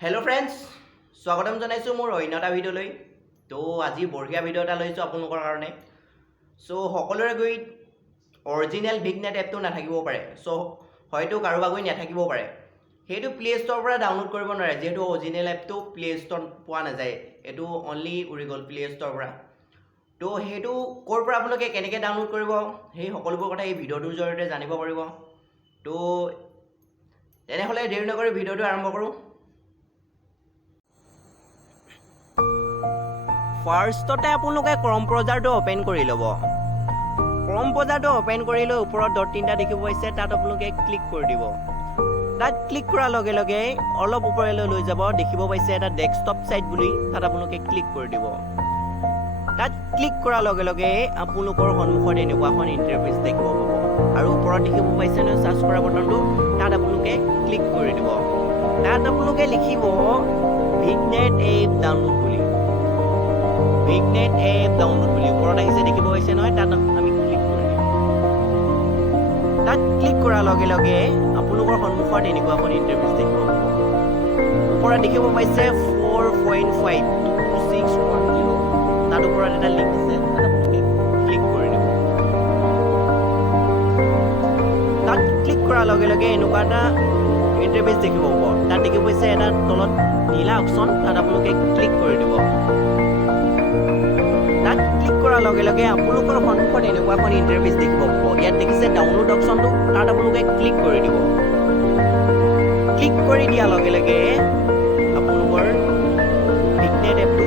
hello friends स्वागतम जनाइছো মোৰ অন্য এটা ভিডিঅ'লৈ তো আজি বঢ়িয়া ভিডিঅ' এটা লৈছো আপোনালোকৰ কাৰণে সো সকলোৰে গৈ অৰিজিনেল ভিডমেট এপটো নাথাকিব পাৰে সো হয়তো কাৰোবাৰ গৈ নাথাকিব পাৰে হেতু প্লে ষ্টৰৰ পৰা ডাউনলোড কৰিব নোৱাৰে যেহেতু অৰিজিনেল এপটো প্লে ষ্টৰত পোৱা নাযায় এটো অনলি উৰিগল প্লে ষ্টৰৰ পৰা তো হেতু ক'ৰ পৰা আপোনালোকে কেনেকৈ ডাউনলোড কৰিব সেই সকলোবোৰ কথা এই ভিডিঅ'টোৰ জৰিয়তে জানিব পাৰিব তো তেনেহ'লে দেৰি নকৰি ভিডিঅ'টো আৰম্ভ কৰোঁ ফাৰ্ষ্টতে আপোনালোকে ক্ৰম ব্ৰাউজাৰটো ওপেন কৰি ল'ব ক্ৰম ব্ৰাউজাৰটো ওপেন কৰি লৈ ওপৰত ডট তিনটা দেখিব পাইছে তাত আপোনালোকে ক্লিক কৰি দিব তাত ক্লিক কৰাৰ লগে লগে অলপ ওপৰলৈ লৈ যাব দেখিব পাইছে এটা ডেস্কটপ সাইট বুলি তাত আপোনালোকে ক্লিক কৰি দিব তাত ক্লিক কৰাৰ লগে লগে আপোনালোকৰ সন্মুখত এনেকুৱাখন ইন্টাৰফেস দেখিব পাব আৰু ওপৰত দেখিব পাইছে ন সাৰ্চ কৰা বটনটো তাত আপোনালোকে ক্লিক কৰি দিব তাত আপোনালোকে লিখিব ভিডমেট এপ ডাউনলোড বুলি ভিডমেট এপ ডাউনলোড বুলি ওপৰত আহিছে দেখিব পাইছে নহয় তাত আমি ক্লিক কৰি দিম তাত ক্লিক কৰাৰ লগে লগে আপোনালোকৰ সন্মুখত এনেকুৱাখন ইন্টাৰফেস দেখিব পাব ওপৰত দেখিব পাইছে 4.52610 তাত ওপৰত এটা লিংক আছে তাত আপোনালোকে ক্লিক কৰি দিব তাত ক্লিক কৰাৰ লগে লগে এনেকুৱা এটা ইন্টাৰফেস দেখিব পাব তাত দেখিব পাইছে এটা তলত নীলা অপচন তাত আপোনালোকে ক্লিক কৰি দিব তাত ক্লিক কৰাৰ লগে লগে আপোনালোকৰ সন্মুখত এনেকুৱাখন ইন্টাৰফেস দেখিব পাব ইয়াত দেখিছে ডাউনলোড অপচনটো তাত আপোনালোকে ক্লিক কৰি দিব ক্লিক কৰি দিয়াৰ লগে লগে আপোনালোকৰ ভিডমেট এপটো